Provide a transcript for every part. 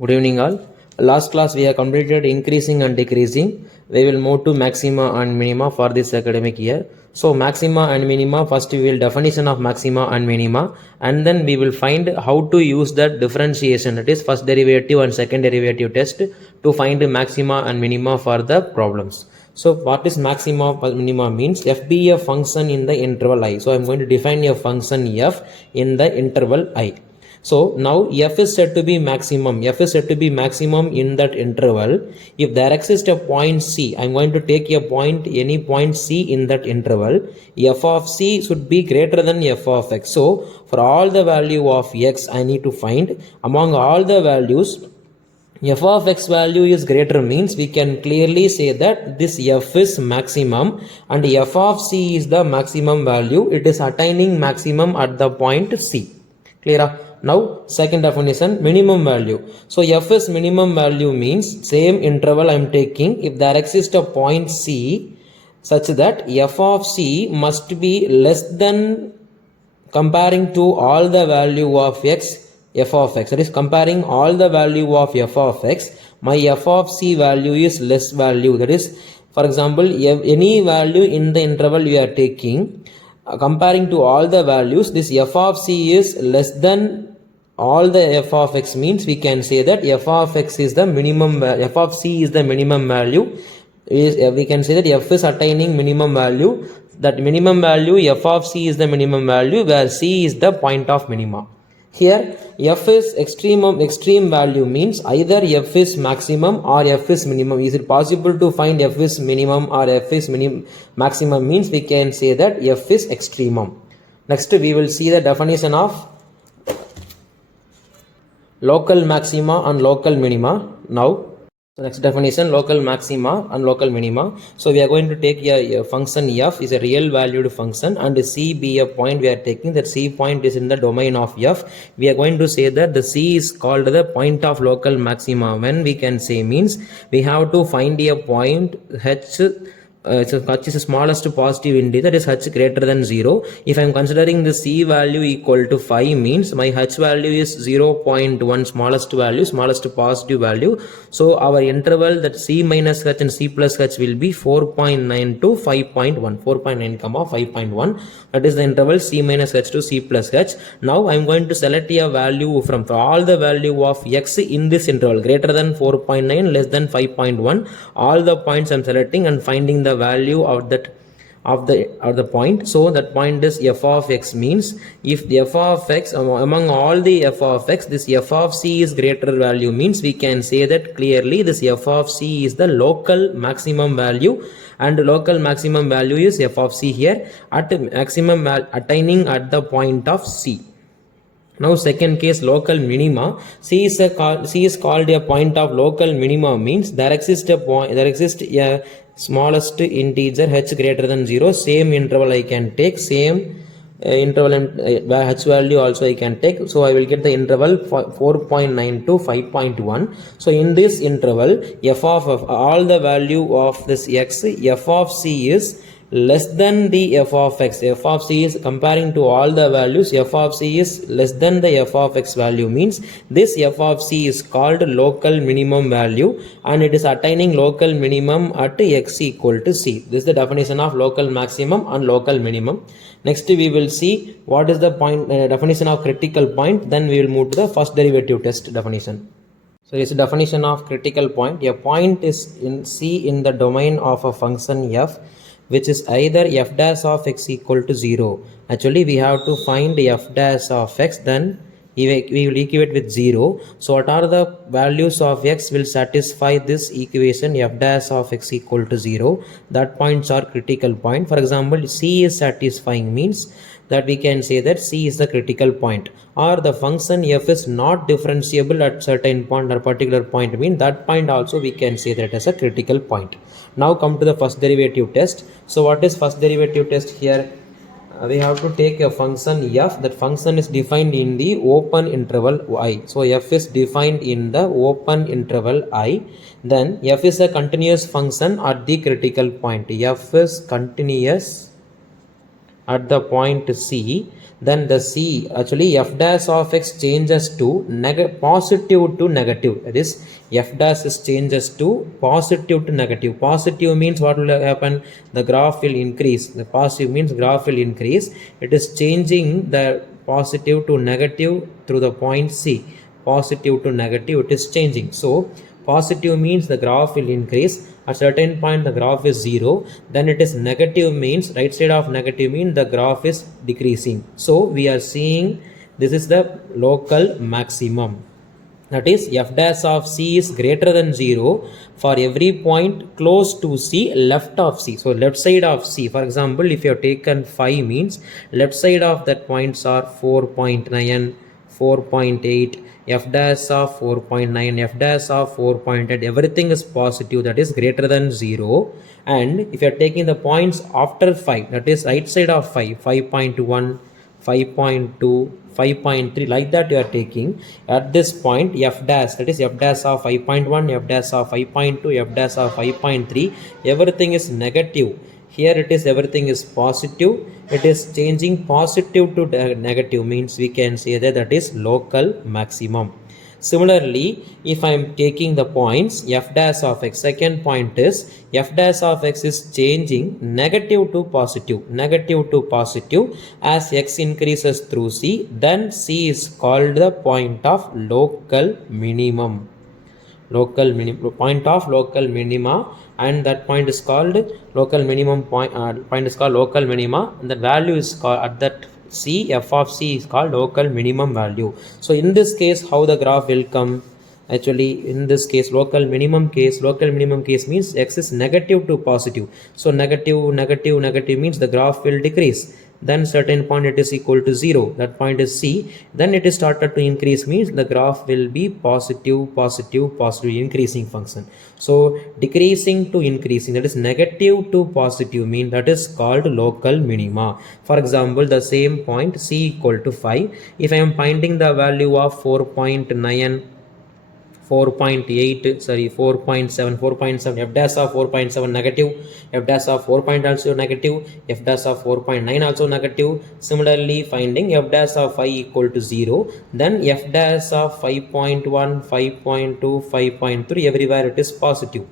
Good evening all. Last class we have completed increasing and decreasing. We will move to maxima and minima for this academic year. So maxima and minima, first we will definition of maxima and minima, and then we will find how to use that differentiation, that is first derivative and second derivative test, to find the maxima and minima for the problems. So what is maxima or minima means? F be a function in the interval I. So I am going to define a function f in the interval I. So now f is said to be maximum. F is said to be maximum in that interval. If there exists a point C, I am going to take a point, any point C in that interval. F of C should be greater than f of x. So for all the value of x, I need to find among all the values, f of x value is greater means we can clearly say that this f is maximum and f of C is the maximum value. It is attaining maximum at the point C. Clear? Now second definition, minimum value. So f is minimum value means same interval I am taking. If there exists a point C such that f of C must be less than, comparing to all the value of x, f of x, that is comparing all the value of f of x, my f of C value is less value. That is, for example, any value in the interval we are taking, comparing to all the values, this f of C is less than all the f of x means we can say that f of x is the minimum, f of C is the minimum value. We can say that f is attaining minimum value. That minimum value f of C is the minimum value where C is the point of minima. Here f is extreme value means either f is maximum or f is minimum. Is it possible to find f is minimum or f is maximum means we can say that f is extremum. Next we will see the definition of local maxima and local minima. Now so next definition, local maxima and local minima. So we are going to take a function f is a real valued function and C be a point we are taking. That C point is in the domain of f. We are going to say that the C is called the point of local maxima. When we can say means we have to find a point h. H is the smallest positive integer, that is h greater than 0. If I am considering the C value equal to 5 means my h value is 0.1, smallest value, smallest positive value. So our interval that C minus h and C plus h will be 4.9 to 5.1, 4.9 comma 5.1. That is the interval C minus h to C plus h. Now I am going to select a value from all the value of x in this interval greater than 4.9, less than 5.1. All the points I am selecting and finding the value of that of the point. So that point is f of x means if the f of x among all the f of x, this f of C is greater value means we can say that clearly this f of C is the local maximum value, and local maximum value is f of C here at maximum attaining at the point of C. Now second case, local minima. C is called a point of local minima means there exists a smallest integer h greater than 0. Same interval I can take, same interval and h value also I can take. So I will get the interval 4.9 to 5.1. So in this interval f of all the value of this x, f of C is less than the f of x. F of C is comparing to all the values, f of C is less than the f of x value means this f of C is called local minimum value and it is attaining local minimum at x equal to C. This is the definition of local maximum and local minimum. Next we will see what is the point definition of critical point. Then we will move to the first derivative test definition. So it's a definition of critical point. A point is in C in the domain of a function f which is either f dash of x equal to 0. Actually we have to find f dash of x, then we will equate with 0. So what are the values of x will satisfy this equation f dash of x equal to 0? That points are critical point. For example, C is satisfying means that we can say that C is the critical point, or the function f is not differentiable at certain point or particular point mean that point also we can say that as a critical point. Now come to the first derivative test. So what is first derivative test here? We have to take a function f. That function is defined in the open interval I. So f is defined in the open interval I. Then f is a continuous function at the critical point. F is continuous at the point C, then the C actually f dash of x changes to positive to negative. That is, f dash is changes to positive to negative. Positive means what will happen? The graph will increase. The positive means graph will increase. It is changing the positive to negative through the point C. Positive to negative, it is changing. So positive means the graph will increase. At certain point the graph is 0. Then it is negative means right side of negative means the graph is decreasing. So we are seeing this is the local maximum. That is, f dash of C is greater than 0 for every point close to C left of C. So left side of C, for example, if you have taken 5 means left side of that points are 4.9, 4.8, f dash of 4.9, f dash of 4.8, everything is positive, that is greater than 0. And if you are taking the points after 5, that is right side of 5, 5.1, 5.2, 5.3, like that you are taking. At this point f dash, that is f dash of 5.1, f dash of 5.2, f dash of 5.3, everything is negative. Here it is everything is positive. It is changing positive to negative means we can say that that is local maximum. Similarly, if I am taking the points f dash of x, second point is f dash of x is changing negative to positive as x increases through C, then C is called the point of local minimum. Point of local minima, and that point is called local minimum point is called local minima, and the value is called at that C, f of C is called local minimum value. So in this case how the graph will come? Actually in this case local minimum case means x is negative to positive. So negative means the graph will decrease. Then certain point it is equal to 0, that point is C. Then it is started to increase means the graph will be positive increasing function. So decreasing to increasing, that is negative to positive mean that is called local minima. For example, the same point C equal to 5, if I am finding the value of 4.9, 4.8, sorry, 4.7, f dash of 4.7 negative, f dash of 4 point also negative, f dash of 4.9 also negative. Similarly, finding f dash of 5 equal to 0, then f dash of 5.1, 5.2, 5.3, everywhere it is positive.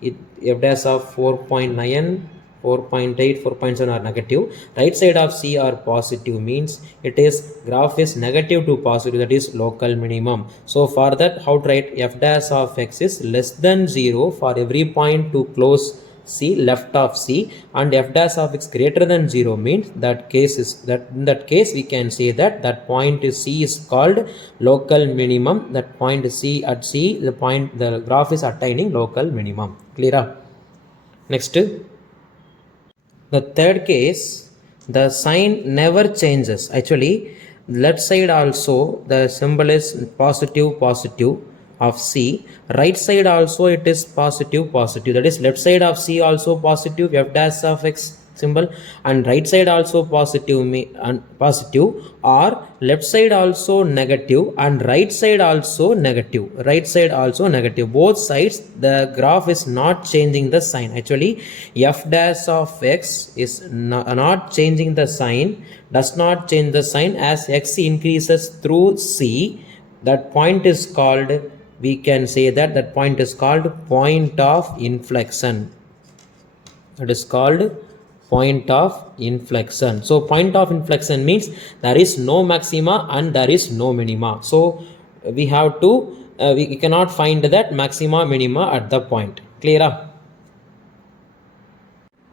F dash of 4.9, 4.8, 4.7 are negative. Right side of C are positive means it is graph is negative to positive, that is local minimum. So for that, how to write? F dash of x is less than 0 for every point to close C left of C, and f dash of x greater than 0 means that case is that in that case we can say that that point C is called local minimum. That point C at C, the graph is attaining local minimum. Clear? Next, the third case, the sign never changes. Actually, left side also the symbol is positive of C. Right side also it is positive. That is left side of C also positive, f dash of x symbol, and right side also positive, or left side also negative and right side also negative. Both sides the graph is not changing the sign. Actually f dash of x is not changing the sign, does not change the sign as x increases through C. That point is called, we can say that that point is called point of inflection. It is called point of inflection. So point of inflection means there is no maxima and there is no minima. So we have to we cannot find that maxima minima at the point. Clear?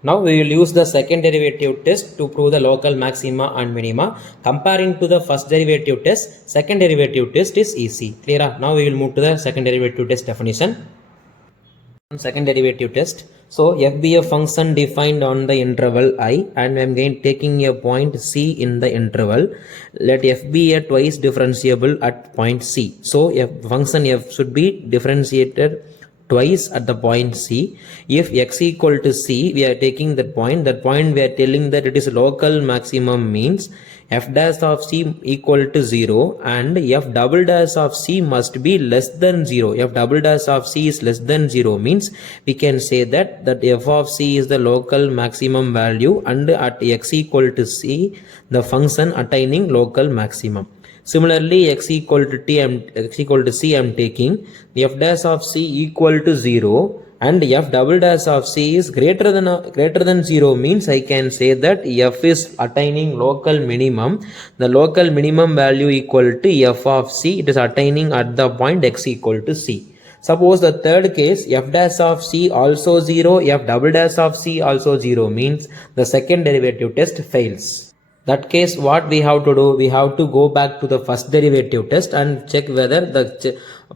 Now we will use the second derivative test to prove the local maxima and minima. Comparing to the first derivative test, second derivative test is easy. Clear? Now we will move to the second derivative test definition. Second derivative test. So f be a function defined on the interval I, and I am taking a point C in the interval. Let f be a twice differentiable at point C. So f function f should be differentiated twice at the point C. If x equal to C, we are taking that point we are telling that it is local maximum means f dash of C equal to 0 and f double dash of C must be less than 0. F double dash of C is less than 0 means we can say that f of C is the local maximum value and at x equal to C the function attaining local maximum. Similarly, x equal to C, I am taking f dash of C equal to 0 and f double dash of C is greater than 0 means I can say that f is attaining local minimum. The local minimum value equal to f of C, it is attaining at the point x equal to C. Suppose the third case, f dash of C also 0, f double dash of C also 0 means the second derivative test fails. That case, what we have to do, we have to go back to the first derivative test and check whether the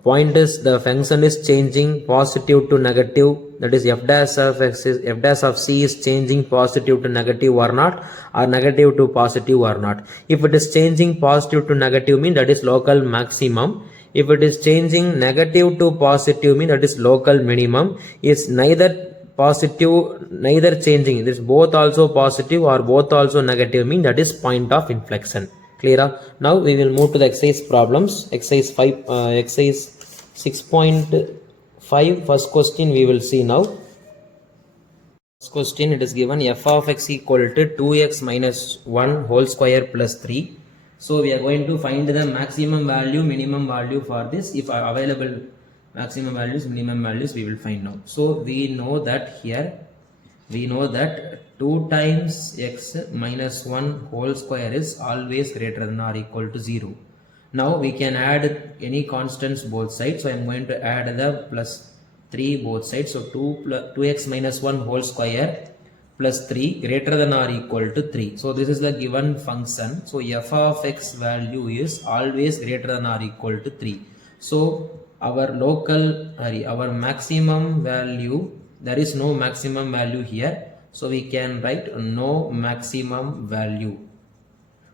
the function is changing positive to negative, that is f dash of C is changing positive to negative or not, or negative to positive or not. If it is changing positive to negative mean that is local maximum. If it is changing negative to positive mean that is local minimum. Is neither positive neither changing, it is both also positive or both also negative mean that is point of inflection. Clear? Now we will move to the exercise problems. Exercise 6.5 first question we will see now. First question, it is given f of x equal to 2x minus 1 whole square plus 3. So we are going to find the maximum value, minimum value for this. If available maximum values, minimum values we will find now. So we know that here, we know that 2 times x minus 1 whole square is always greater than or equal to 0. Now we can add any constants both sides. So I am going to add the plus 3 both sides. So 2x minus 1 whole square plus 3 greater than or equal to 3. So this is the given function. So f of x value is always greater than or equal to 3. So our maximum value, there is no maximum value here. So we can write no maximum value.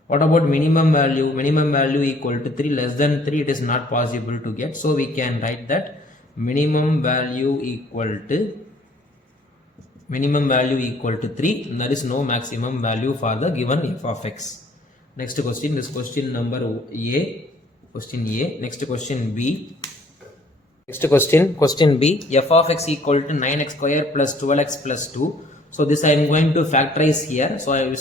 What about minimum value? Minimum value equal to 3, less than 3 it is not possible to get. So we can write that minimum value equal to 3, and there is no maximum value for the given f of x. Next question, this question number A. Next question B. Next question B, f of x equal to 9x square plus 12x plus 2. So this I am going to factorize here. So I am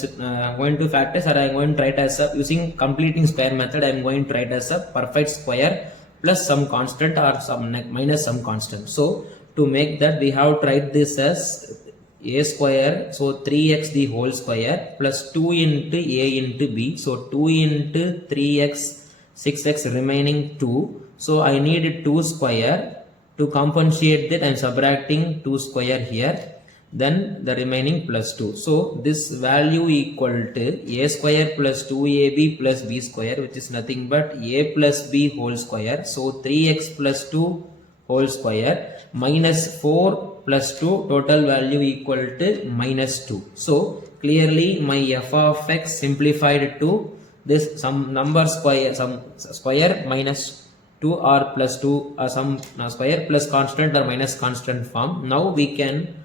going to factorize, or I am going to write as a, using completing square method, I am going to write as a perfect square plus some constant or some minus some constant. So to make that, we have to write this as a square, so 3x the whole square plus 2 into a into b. So 2 into 3x 6x remaining 2. So I need 2 square. To compensate that I am subtracting 2 square here, then the remaining plus 2. So this value equal to a square plus 2ab plus b square, which is nothing but a plus b whole square. So 3x plus 2 whole square minus 4 plus 2, total value equal to minus 2. So clearly my f of x simplified to this some number square, some square minus 2 or plus 2 or some square plus constant or minus constant form. Now we can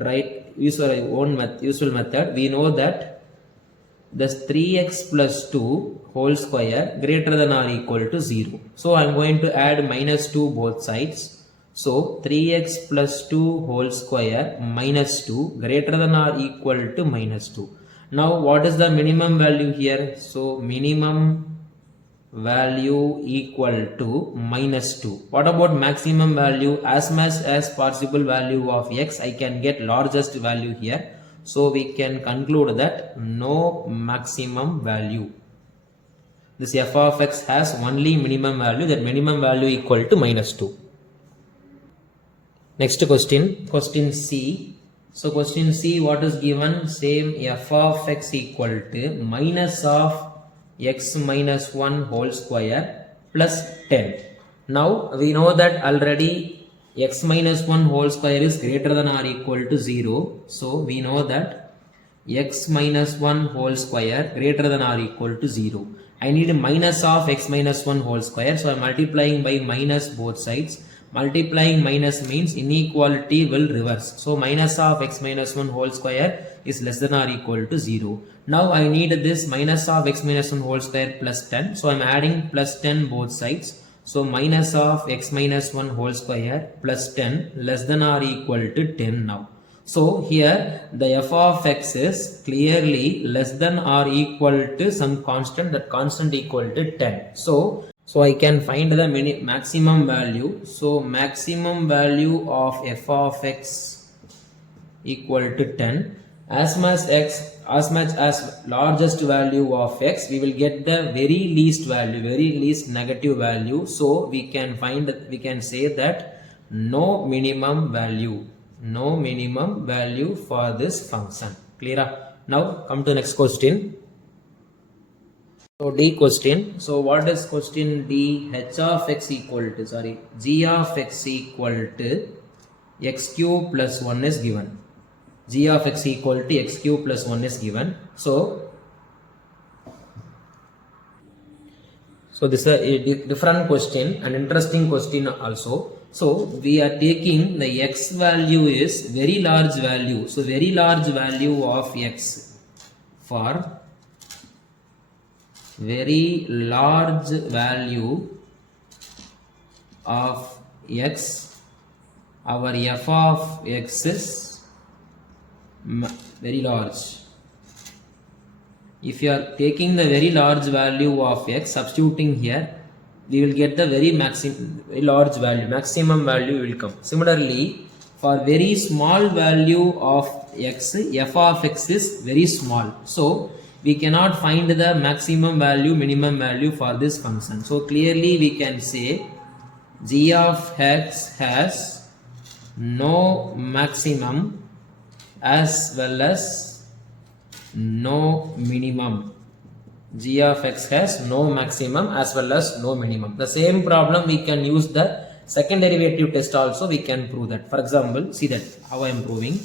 write usual method. We know that this 3x plus 2 whole square greater than or equal to 0. So I am going to add minus 2 both sides. So 3x plus 2 whole square minus 2 greater than or equal to minus 2. Now what is the minimum value here? So minimum value equal to minus 2. What about maximum value? As much as possible value of x, I can get largest value here. So we can conclude that no maximum value. This f of x has only minimum value, that minimum value equal to minus 2. Next question C. So question C, what is given? Same, f of x equal to minus of x minus 1 whole square plus 10. Now we know that already x minus 1 whole square is greater than or equal to 0. So we know that x minus 1 whole square greater than or equal to 0. I need a minus of x minus 1 whole square. So I am multiplying by minus both sides. Multiplying minus means inequality will reverse. So minus of x minus 1 whole square is less than or equal to 0. Now I need this minus of x minus 1 whole square plus 10. So I am adding plus 10 both sides. So minus of x minus 1 whole square plus 10 less than or equal to 10 now. So here the f of x is clearly less than or equal to some constant, that constant equal to 10. So I can find the maximum value. So maximum value of f of x equal to 10. As much as largest value of x, we will get the very least value, very least negative value. So we can say that no minimum value for this function. Clear? Now come to next question. So D question. So what is question D? H of x equal to, g of x equal to x cube plus 1 is given. G of x equal to x cube plus 1 is given. So this is a different question, an interesting question also. So we are taking the x value is very large value. So very large value of x. For very large value of x, our f of x is very large. If you are taking the very large value of x, substituting here, we will get the very large value, maximum value will come. Similarly, for very small value of x, f of x is very small. So we cannot find the maximum value, minimum value for this function. So clearly we can say g of x has no maximum as well as no minimum. G of x has no maximum as well as no minimum. The same problem we can use the second derivative test also, we can prove that. For example, see that how I am proving.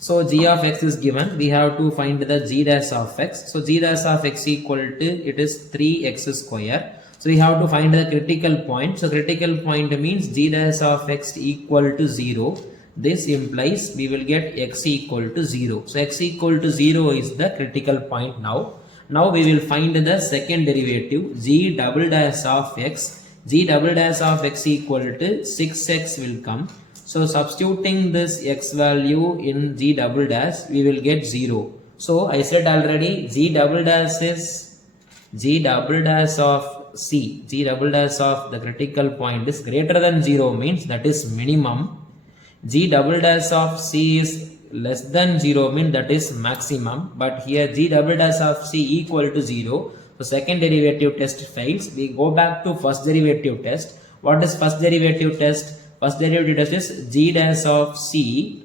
So g of x is given, we have to find the g dash of x. So g dash of x equal to, it is 3x square. So we have to find the critical point. So critical point means g dash of x equal to 0. This implies we will get x equal to 0. So x equal to 0 is the critical point now. Now we will find the second derivative, g double dash of x. G double dash of x equal to 6x will come. So substituting this x value in g double dash, we will get 0. So I said already, g double dash is g double dash of c. G double dash of the critical point is greater than 0 means that is minimum. G double dash of c is less than 0 means that is maximum. But here g double dash of c equal to 0. So second derivative test fails. We go back to first derivative test. What is first derivative test? First derivative test is g dash of c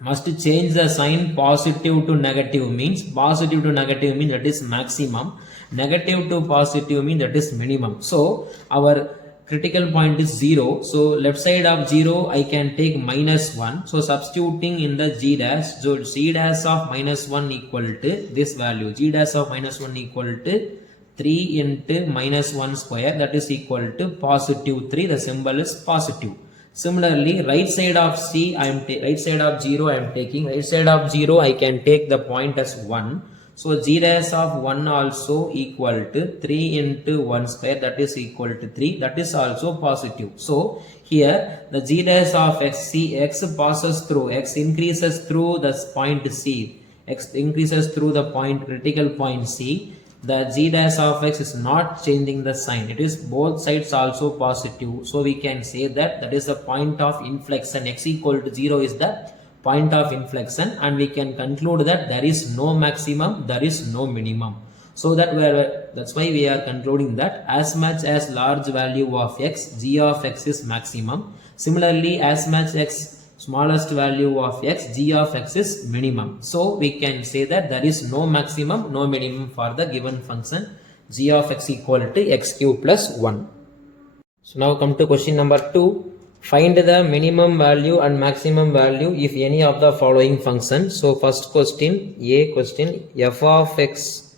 must change the sign positive to negative means that is maximum. Negative to positive means that is minimum. So our critical point is 0. So left side of 0 I can take minus 1. So substituting in the g dash, so g dash of minus 1 equal to this value. G dash of minus 1 equal to 3 into minus 1 square, that is equal to positive 3. The symbol is positive. Similarly, right side of c, right side of 0 I am taking. Right side of 0 I can take the point as 1. So g dash of 1 also equal to 3 into 1 square, that is equal to 3. That is also positive. So here the g dash of x passes through, x increases through the point c. X increases through the point, critical point c. The g dash of x is not changing the sign. It is both sides also positive. So we can say that is the point of inflection. X equal to 0 is the point of inflection, and we can conclude that there is no maximum, there is no minimum. So that's why we are concluding that as much as large value of x, g of x is maximum. Similarly, as much as smallest value of x, g of x is minimum. So we can say that there is no maximum, no minimum for the given function g of x equal to x cube plus 1. So now come to question number 2. Find the minimum value and maximum value if any of the following functions. So first question, A question, f of x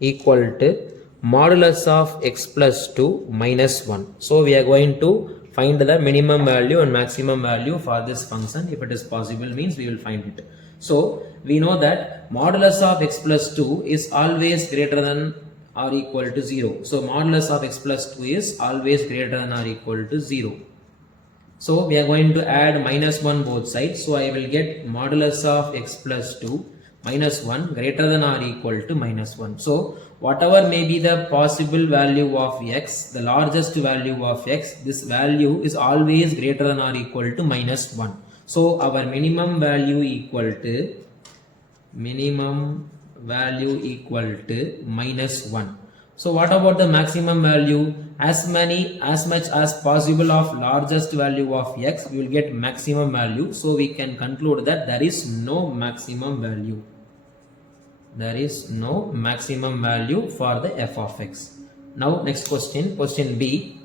equal to modulus of x plus 2 minus 1. So we are going to find the minimum value and maximum value for this function. If it is possible means we will find it. So we know that modulus of x plus 2 is always greater than or equal to 0. So modulus of x plus 2 is always greater than or equal to 0. So we are going to add minus 1 both sides. So I will get modulus of x plus 2 minus 1 greater than or equal to minus 1. So whatever may be the possible value of x, the largest value of x, this value is always greater than or equal to minus 1. So our minimum value equal to minus 1. So what about the maximum value? As much as possible of largest value of x, we will get maximum value. So we can conclude that there is no maximum value. There is no maximum value for the f of x. Now next question, question B.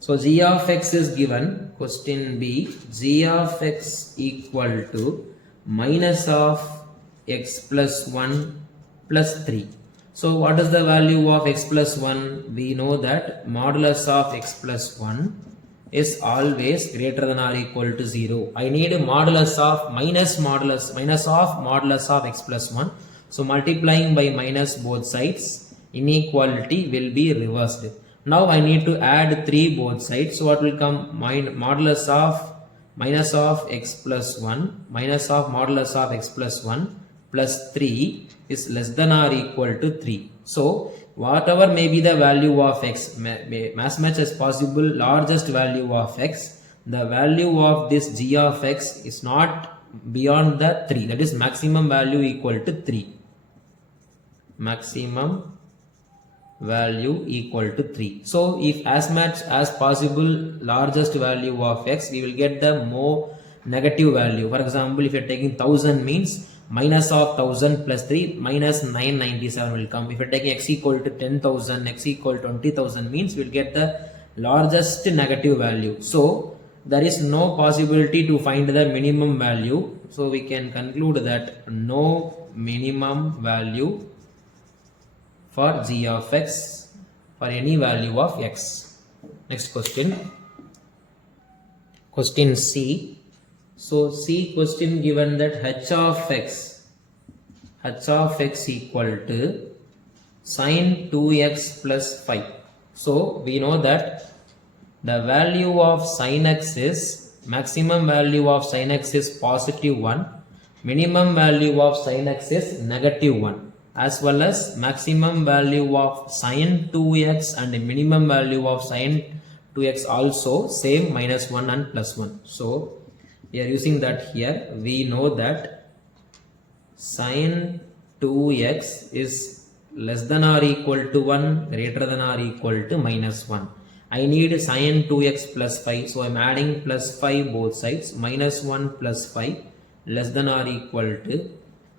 So g of x is given, question B, g of x equal to minus of x plus 1 plus 3. So what is the value of x plus 1? We know that modulus of x plus 1 is always greater than or equal to 0. I need modulus of minus of x plus 1. So multiplying by minus both sides, inequality will be reversed. Now I need to add 3 both sides. So what will come? Modulus of minus of x plus 1 minus of modulus of x plus 1 plus 3 is less than or equal to 3. So whatever may be the value of x, as much as possible largest value of x, the value of this g of x is not beyond the 3. That is maximum value equal to 3. Maximum value equal to 3. So if as much as possible largest value of x, we will get the more negative value. For example, if you are taking 1000 means minus of 1000 plus 3 minus 997 will come. If you are taking x equal to 10,000, x equal to 20,000 means we will get the largest negative value. So there is no possibility to find the minimum value. So we can conclude that no minimum value for g of x for any value of x. Next question. Question C. So C question given that h of x equal to sin 2x plus 5. So we know that the value of sin x is, maximum value of sin x is positive 1, minimum value of sin x is negative 1, as well as maximum value of sin 2x and minimum value of sin 2x also same minus 1 and plus 1. So we are using that here. We know that sin 2x is less than or equal to 1, greater than or equal to minus 1. I need sin 2x plus 5. So I am adding plus 5 both sides. Minus 1 plus 5 less than or equal to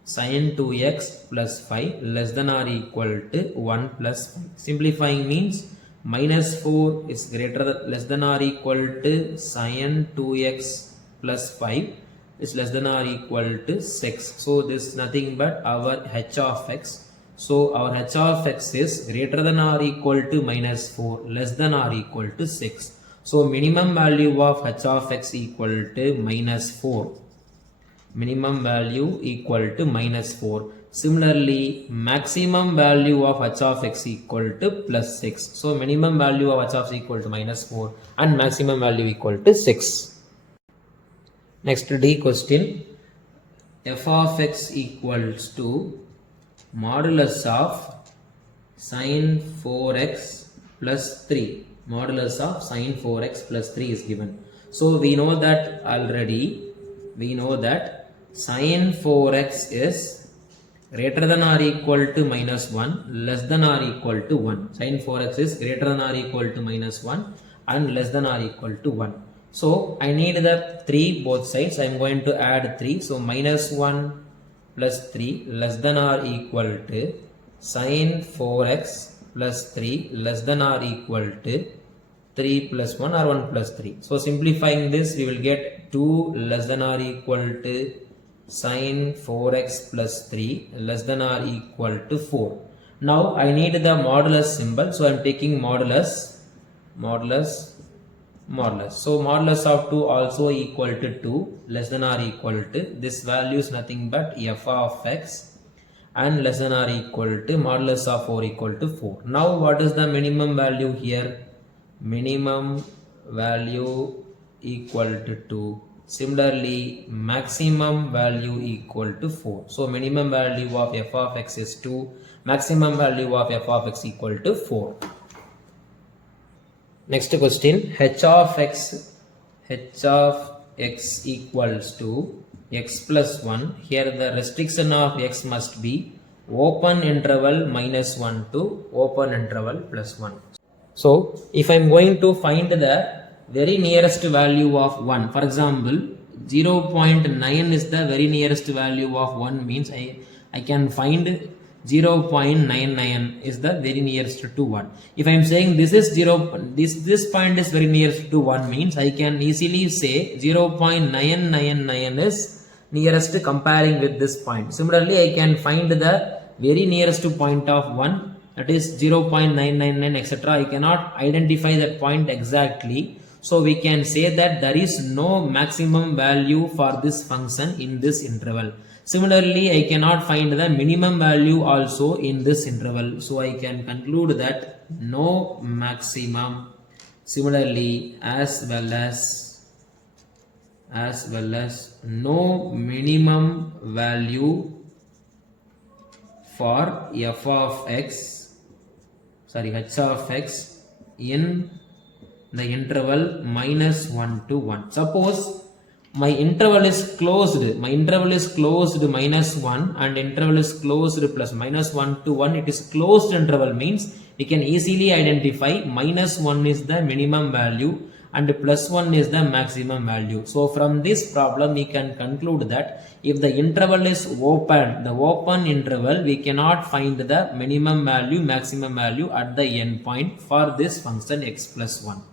sin 2x plus 5 less than or equal to 1 plus 5. Simplifying means minus 4 is less than or equal to sin 2x plus 5 is less than or equal to 6. So this is nothing but our h of x. So our h of x is greater than or equal to minus 4 less than or equal to 6. So minimum value of h of x equal to minus 4. Minimum value equal to minus 4. Similarly, maximum value of h of x equal to plus 6. So minimum value of h of x equal to minus 4 and maximum value equal to 6. Next D question. F of x equals to modulus of sin 4x plus 3. Modulus of sin 4x plus 3 is given. So we know that already. We know that sin 4x is greater than or equal to minus 1 less than or equal to 1. Sin 4x is greater than or equal to minus 1 and less than or equal to 1. So I need the 3 both sides. I am going to add 3. So minus 1 plus 3 less than or equal to sin 4x plus 3 less than or equal to 3 plus 1 or 1 plus 3. So simplifying this, we will get 2 less than or equal to sin 4x plus 3 less than or equal to 4. Now I need the modulus symbol. So I am taking modulus modulus modulus. So modulus of 2 also equal to 2, less than or equal to, this value is nothing but f of x, and less than or equal to modulus of 4 equal to 4. Now what is the minimum value here? Minimum value equal to 2. Similarly, maximum value equal to 4. So minimum value of f of x is 2, maximum value of f of x equal to 4. Next question, h of x equals to x plus 1. Here the restriction of x must be open interval minus 1 to open interval plus 1. So if I am going to find the very nearest value of 1, for example 0.9 is the very nearest value of 1, means I can find 0.99 is the very nearest to 1. If I am saying this is this point is very nearest to 1, means I can easily say 0.999 is nearest comparing with this point. Similarly, I can find the very nearest point of 1, that is 0.999 etc. I cannot identify that point exactly, so we can say that there is no maximum value for this function in this interval. Similarly, I cannot find the minimum value also in this interval, so I can conclude that no maximum. Similarly, as well as no minimum value for f of x, sorry, h of x in the interval minus 1 to 1. Suppose my interval is closed minus 1 and interval is closed plus minus 1 to 1. It is closed interval, means we can easily identify minus 1 is the minimum value and plus 1 is the maximum value. So from this problem we can conclude that if the interval is open, the open interval, we cannot find the minimum value, maximum value at the end point for this function x plus 1.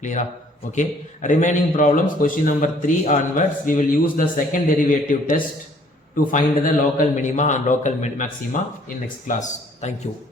Clear? Okay. Remaining problems, question number 3 onwards, we will use the second derivative test to find the local minima and local maxima in next class. Thank you.